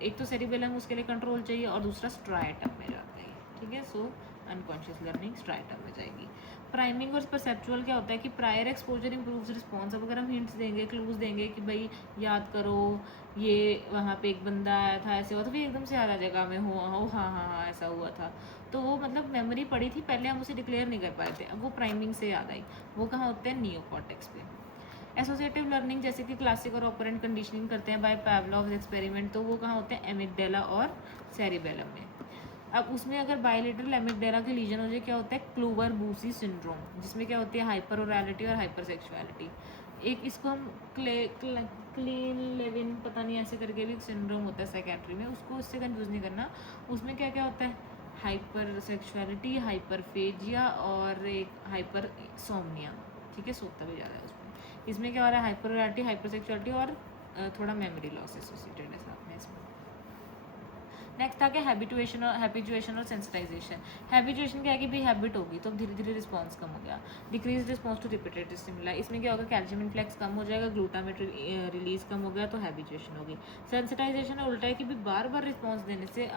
एक तो सेरिबेलम उसके लिए कंट्रोल चाहिए और दूसरा स्ट्राइटम में जाता है, ठीक है। सो अनकॉन्शियस लर्निंग स्ट्राइटम में जाएगी। प्राइमिंग और परसेप्चुअल क्या होता है कि प्रायर एक्सपोजर इंप्रूव्स रिस्पॉन्स। अब अगर हम हिंट्स देंगे, क्लूज देंगे कि भाई याद करो ये वहाँ पे एक बंदा आया था, ऐसे हुआ, तो फिर एकदम से याद आ जाएगा हमें, हो हाँ हाँ हाँ ऐसा हुआ था। तो वो मतलब मेमोरी पड़ी थी, पहले हम उसे डिक्लेयर नहीं कर पाए थे, अब वो प्राइमिंग से याद आई। वो कहाँ होते हैं, नियोकॉर्टेक्स पे। एसोसिएटिव लर्निंग जैसे कि क्लासिक और ऑपरेंट कंडीशनिंग करते हैं बाय पावलोव्स एक्सपेरिमेंट, तो वो कहाँ होते हैं, एमिगडाला और सेरिबेलम में। अब उसमें अगर बायलेटरल एमिगडाला के लीजन हो जाए, क्या होता है, क्लूवर बूसी सिंड्रोम, जिसमें क्या होती है, हाइपर ओरैलिटी और हाइपर सेक्सुअलिटी। एक इसको हम क्लीन लेविन पता नहीं ऐसे करके भी सिंड्रोम होता है साइकेट्री में, उसको उससे कंफ्यूज नहीं करना। उसमें क्या क्या होता है, हाइपर सेक्सुअलिटी, हाइपरफेजिया और एक हाइपर सोमनिया, ठीक है, सोता भी ज़्यादा है उसमें। इसमें क्या हो रहा है, हाइपर ओरैलिटी, हाइपर सेक्सुअलिटी और थोड़ा मेमोरी लॉस एसोसिएटेड है साथ में इसमें। नेक्स्ट आ गया हैबिचुएशन और सेंसिटाइजेशन। हैबिचुएशन क्या है कि भाई हैबिट होगी तो अब धीरे धीरे रिस्पॉन्स कम हो गया। Decrease response to repeated stimuli, इसमें क्या होगा, कैल्शियम इनफ्लेक्स कम हो जाएगा, ग्लूटामेट रिलीज कम हो गया, तो हैबिचुएशन होगी। सेंसिटाइजेशन उल्टा है कि भाई बार बार रिस्पॉन्स देने से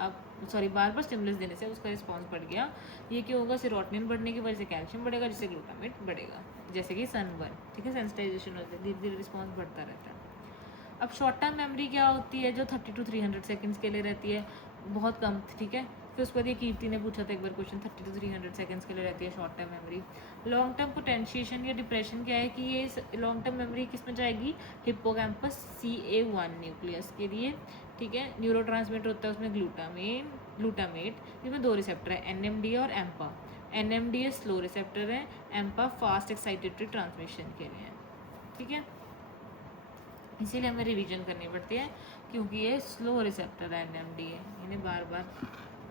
बार बार स्टिमुलस देने से उसका रिस्पॉन्स बढ़ गया। ये क्यों होगा, सीरोटोनिन बढ़ने की वजह से कैल्शियम बढ़ेगा, जिससे ग्लूटामेट बढ़ेगा, जैसे कि सनबर्न, ठीक है। सेंसिटाइजेशन होता है, धीरे धीरे रिस्पॉन्स बढ़ता रहता है। अब शॉर्ट टर्म मेमोरी क्या होती है, जो 30 to 300 सेकेंड्स के लिए रहती है, बहुत कम, ठीक है। फिर उसके बाद ये कीर्ति ने पूछा था एक बार क्वेश्चन, 30 to 300 सेकेंड्स के लिए रहती है short term memory. Long term potentiation या डिप्रेशन क्या है कि ये लॉन्ग टर्म मेमोरी किस में जाएगी, हिप्पोकैम्पस CA1 न्यूक्लियस के लिए, ठीक है। न्यूरोट्रांसमीटर होता है उसमें ग्लूटामेट, इसमें दो रिसेप्टर है, NMDA और एम्पा। NMDA स्लो रिसेप्टर है, एम्पा फास्ट एक्साइटेटरी ट्रांसमिशन के लिए है, ठीक है। इसीलिए हमें रिवीजन करनी पड़ती है क्योंकि ये स्लो रिसेप्टर है NMDA, इन्हें बार बार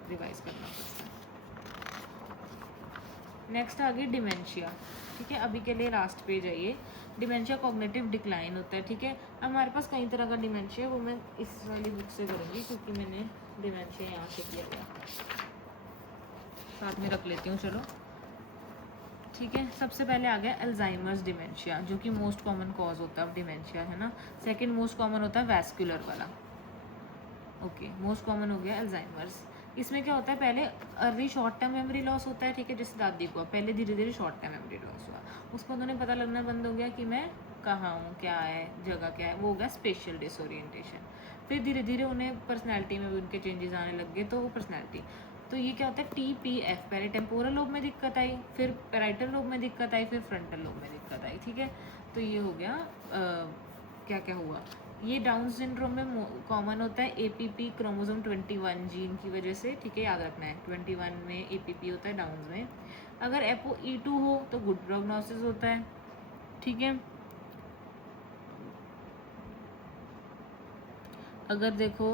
रिवाइज करना पड़ता है। नेक्स्ट आ गई डिमेंशिया, ठीक है। अभी के लिए लास्ट पेज है ये। डिमेंशिया कॉग्निटिव डिक्लाइन होता है, ठीक है। हमारे पास कई तरह का डिमेंशिया, वो मैं इस वाली बुक से करूँगी क्योंकि मैंने डिमेंशिया यहाँ से किया गया, साथ में रख लेती हूँ, चलो, ठीक है। सबसे पहले आ गया अल्जाइमर्स डिमेंशिया, जो कि मोस्ट कॉमन कॉज होता है डिमेंशिया, है ना। सेकंड मोस्ट कॉमन होता है वैस्कुलर वाला, ओके, मोस्ट कॉमन हो गया अल्जाइमर्स। इसमें क्या होता है, पहले early short term memory loss होता है, ठीक है। जैसे दादी को पहले धीरे धीरे शॉर्ट टर्म मेमोरी लॉस हुआ, उसको उन्हें पता लगना बंद हो गया कि मैं कहाँ हूँ, क्या है, जगह क्या है, वो हो गया स्पेशल डिसोरिएंटेशन। फिर धीरे धीरे उन्हें पर्सनैलिटी में भी उनके चेंजेस आने लग गए, तो वो पर्सनैलिटी, तो ये क्या होता है, TPF, पहले टेम्पोरल लोब में दिक्कत आई, फिर पैराइटल लोब में दिक्कत आई, फिर फ्रंटल लोब में दिक्कत आई, ठीक है। तो ये हो गया क्या क्या हुआ। ये डाउन सिंड्रोम में कॉमन होता है, APP क्रोमोसोम 21 जीन की वजह से, ठीक है, याद रखना है, 21 में APP होता है डाउन में। अगर APOE2 हो तो गुड प्रोग्नोसिस होता है, ठीक है। अगर देखो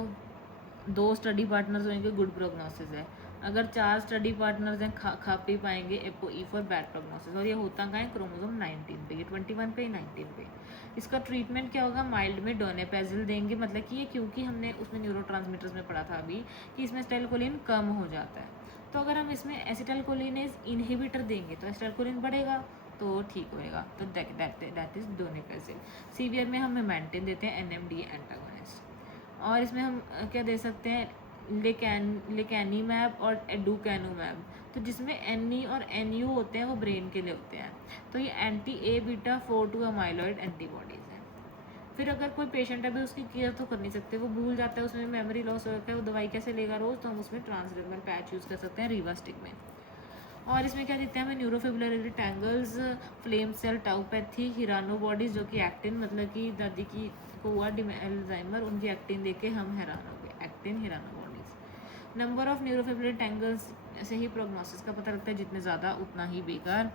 2 स्टडी पार्टनर्स होंगे गुड प्रोग्नोसिस है, अगर 4 स्टडी पार्टनर्स हैं खा पी पाएंगे APOE फॉर बैड प्रोग्नोसिस। और ये होता कहाँ है, क्रोमोसोम 19 पे, ये 21 पे 19 पे। इसका ट्रीटमेंट क्या होगा, माइल्ड में डोनेपेजिल देंगे, मतलब कि ये क्योंकि हमने उसमें न्यूरोट्रांसमीटर्स में पढ़ा था अभी कि इसमें एसिटाइलकोलिन कम हो जाता है, तो अगर हम इसमें एसिटाइलकोलिनेज इनहिबिटर देंगे तो एसिटाइलकोलिन बढ़ेगा, तो ठीक होएगा, तो दैट इज डोनेपेजिल। सीवियर में हम मेमेंटिन देते हैं, NMDA एंटागोनिस्ट। और इसमें हम क्या दे सकते हैं, लेकैनीमैब और एडुकैनुमैब, तो जिसमें NE और NU होते हैं वो ब्रेन के लिए होते हैं, तो ये anti-A-beta-4 अमाइलॉइड एंटीबॉडीज़ हैं। फिर अगर कोई पेशेंट अभी उसकी केयर तो कर नहीं सकते, वो भूल जाता है, उसमें मेमोरी लॉस हो जाता है, वो दवाई कैसे लेगा रोज़, तो हम उसमें ट्रांसडर्मल पैच यूज़ कर सकते हैं रिवास्टिक में। और इसमें क्या देते हैं हमें, neurofibrillary tangles, flame cell tauopathy, Hirano bodies, जो कि एक्टिन, मतलब कि दादी की को हुआ अल्जाइमर, उनकी एक्टिन देख के हम हैरान हो गए। एक्टिन हेरानोबॉडीज। नंबर ऑफ न्यूरोफिब्रिल टैंगल्स से ही प्रोग्नोसिस का पता लगता है, जितने ज़्यादा उतना ही बेकार।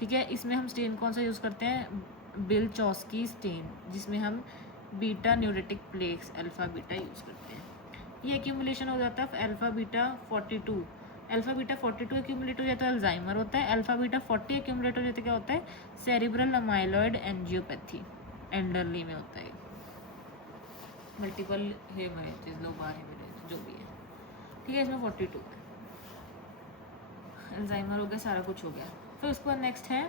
ठीक है, इसमें हम स्टेन कौन सा यूज़ करते हैं, बिलचॉस्की स्टेन, जिसमें हम beta neuritic plaques alpha beta use करते हैं। ये एक्यूमुलेशन हो जाता है alpha beta 42, alpha beta 42 accumulate हो जाता है अल्जाइमर होता है। अल्फ़ा बीटा 40 एक्यूमुलेट हो जाता है क्या होता है, सेरिब्रल अमाइलॉइड एंजियोपैथी, एंडरली में होता है। मल्टीपल हेमरेजेस, लोबार हेमरेज जो भी है। ठीक है, इसमें 42 है, अल्जाइमर हो गया, सारा कुछ हो गया। फिर उसके बाद नेक्स्ट है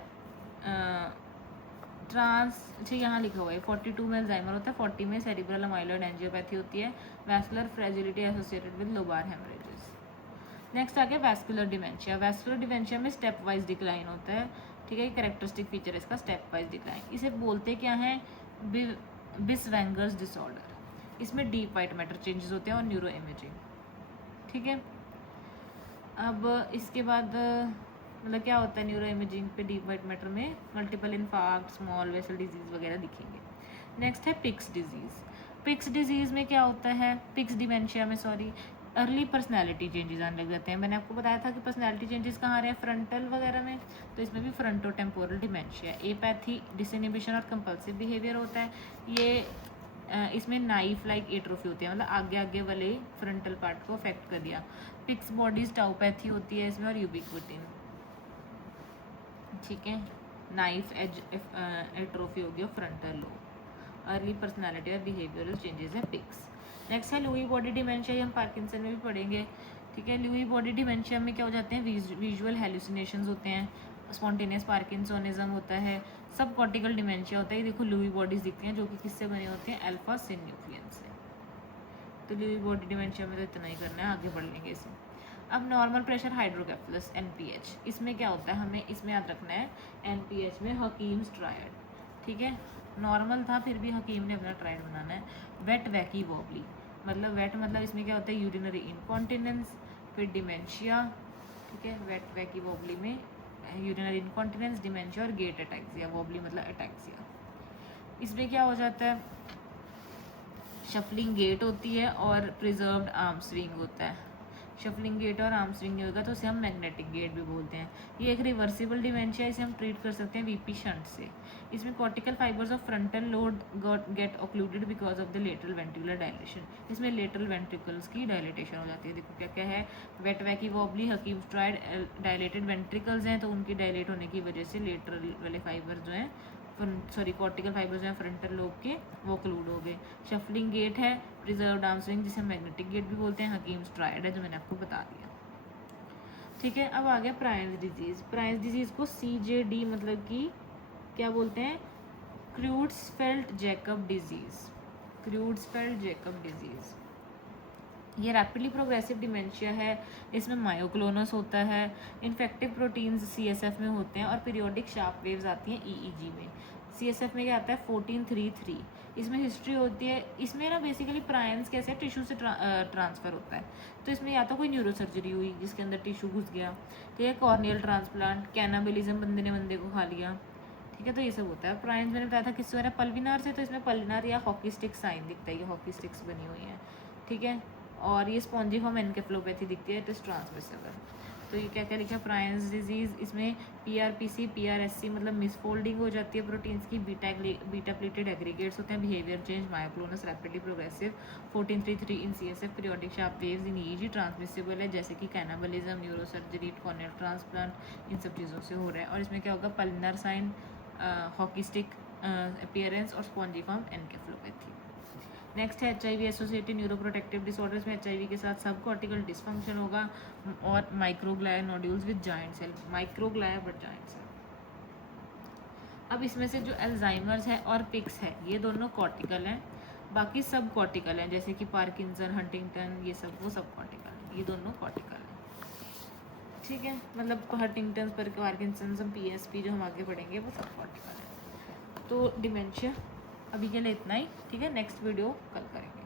अच्छा यहाँ लिखा हुआ है 42 में अल्जाइमर होता है, 40 में सेरिब्रल अमाइलॉइड एंजियोपैथी होती है, vascular fragility associated with lobar haemorrhages. Next आ गया वैस्कुलर डिमेंशिया। वैस्कुलर डिमेंशिया में स्टेप वाइज डिक्लाइन होता है। ठीक है, कैरेक्टरिस्टिक फीचर है इसका स्टेप वाइज डिक्लाइन। इसे बोलते क्या है, बिस्वेंगर्स डिसऑर्डर। इसमें डीप वाइट मैटर चेंजेस होते हैं और न्यूरो इमेजिंग। ठीक है, अब इसके बाद मतलब क्या होता है न्यूरो इमेजिंग पे डीप वाइट मैटर में, multiple infarct, small vessel disease वगैरह दिखेंगे। नेक्स्ट है पिक्स डिजीज़। पिक्स डिजीज़ में क्या होता है, पिक्स डिमेंशिया में सॉरी, अर्ली पर्सनैलिटी चेंजेस आने लग जाते हैं। मैंने आपको बताया था कि पर्सनैलिटी चेंजेस कहाँ आ रहे हैं, फ्रंटल वगैरह में, तो इसमें भी फ्रंटो टेम्पोरल डिमेंशिया। एपैथी, डिसइनिबिशन और कंपल्सिव बिहेवियर होता है। ये इसमें नाइफ लाइक एट्रोफी होती है, मतलब आगे आगे वाले फ्रंटल पार्ट को अफेक्ट कर दिया। पिक्स बॉडीज टाउपैथी होती है इसमें और यूबिक्विटिन। ठीक है, नाइफ एज एट्रोफी होगी और फ्रंटल लोब। अर्ली पर्सनालिटी और बिहेवियरल चेंजेस है पिक्स। नेक्स्ट है लुई बॉडी डिमेंशिया, ये हम पार्किंसन में भी पढ़ेंगे। ठीक है, लुई बॉडी डिमेंशिया में क्या हो जाते हैं, विजुअल हेलुसिनेशंस होते हैं, स्पॉन्टेनियस पार्किंसोनिज्म होता है, सब कॉर्टिकल डिमेंशिया होता है। देखो लुई बॉडीज दिखती हैं जो कि किससे बने होते हैं, अल्फा सिन्यूक्लियन से। तो लुई बॉडी डिमेंशिया में तो इतना ही करना है, आगे बढ़ लेंगे इसे। अब नॉर्मल प्रेशर हाइड्रोकेफलस एनपीएच, इसमें क्या होता है, हमें इसमें याद रखना है एनपीएच में हकीम्स ट्रायड। ठीक है, नॉर्मल था फिर भी हकीम ने अपना ट्रायड बनाना है। वेट वैकी वॉबली, मतलब वेट मतलब इसमें क्या होता है, यूरिनरी इनकॉन्टिनेंस, फिर डिमेंशिया। ठीक है, वेट वैकी वॉबली में यूरिनरी इनकॉन्टिनेंस, डिमेंशिया और गेट अटैक्सिया। वॉबली मतलब अटैक्सिया। इसमें क्या हो जाता है, शफलिंग गेट होती है और प्रिजर्व्ड आर्म स्विंग होता है। शफलिंग गेट और आर्म स्विंग नहीं होगा तो उसे हम मैग्नेटिक गेट भी बोलते हैं। ये एक रिवर्सिबल डिमेंशिया, इसे हम ट्रीट कर सकते हैं वीपी शंट से। इसमें cortical fibres of frontal lobe get occluded because of the lateral ventricular dilation. इसमें लेटरल वेंट्रिकल्स की डायलेटेशन हो जाती है। देखो क्या क्या है, wet wacky wobbly, Hakim's triad, dilated ventricles हैं तो उनकी डायलेट होने की वजह से लेटरल वाले फाइबर जो हैं, सॉरी कॉर्टिकल फाइबर्स हैं फ्रंटल लोब के, वो क्लूड हो गए। शफलिंग गेट है, प्रिजर्व्ड आर्म स्विंग जिसे मैग्नेटिक गेट भी बोलते हैं, हकीम्स ट्रायड है जो मैंने आपको बता दिया। ठीक है, अब आ गया प्रायंस डिजीज़। प्रायंस डिजीज़ को CJD मतलब कि क्या बोलते हैं, क्रूड्सफेल्ट जैकब डिजीज़। क्रूड्सफेल्ट जैकब डिजीज़ ये रैपिडली प्रोग्रेसिव डिमेंशिया है। इसमें मायोक्लोनस होता है, इन्फेक्टिव प्रोटीन्स CSF में होते हैं और पीरियोडिक शार्प वेव्स आती हैं EEG में। CSF में क्या आता है 1433। इसमें हिस्ट्री होती है। इसमें ना बेसिकली प्रायंस कैसे टिश्यू से ट्रांसफ़र होता है, तो इसमें या तो कोई न्यूरो सर्जरी हुई जिसके अंदर टिश्यू घुस गया, ठीक है, कॉर्नियल ट्रांसप्लांट, कैनाबिलिज्म, बंदे ने बंदे को खा लिया। ठीक है, तो ये सब होता है। प्रायंस मैंने बताया था किससे हो रहा है, पल्विनार से, तो इसमें पल्विनार या हॉकी स्टिक साइन दिखता है, ये हॉकी स्टिक्स बनी हुई हैं। ठीक है, और ये स्पॉन्जिफॉर्म एनकेफ्लोपैथी दिखती है, इट इज़ ट्रांसमिसेबल। तो ये क्या क्या लिखा है, प्रायंस डिजीज़, इसमें PRPC PRSC मतलब मिसफोल्डिंग हो जाती है प्रोटीन्स की, बीटा प्लेटेड एग्रीगेट्स होते हैं, behaviour change, myoclonus rapidly progressive, 1433 in CSF, periodic sharp waves in EEG, transmissible है जैसे कि कैनाबलिज्म, न्यूरो सर्जरी, कॉर्नियल ट्रांसप्लांट, इन सब चीज़ों से हो रहा है। और इसमें क्या होगा, pulvinar sign, hockey stick appearance और स्पॉन्जिफॉर्म एनकेफ्लोपैथी। नेक्स्ट है HIV एसोसिएटेड न्यूरोप्रोटेक्टिव डिसऑर्डर्स में HIV के साथ सब कॉर्टिकल डिसफंक्शन होगा और microglia nodules with giant cell, microglia but giant cell. अब इसमें से जो अल्जाइमर्स है और पिक्स है ये दोनों कॉर्टिकल हैं, बाकी सब कॉर्टिकल हैं जैसे कि पार्किंसन, हंटिंगटन, ये सब वो सब कॉर्टिकल हैं, ये दोनों कॉर्टिकल हैं। ठीक है, मतलब हंटिंगटन पर पार्किंसन PSP जो हम आगे पढ़ेंगे वो सब कॉर्टिकल है। तो डिमेंशिया अभी के लिए इतना ही। ठीक है, नेक्स्ट वीडियो कल करेंगे।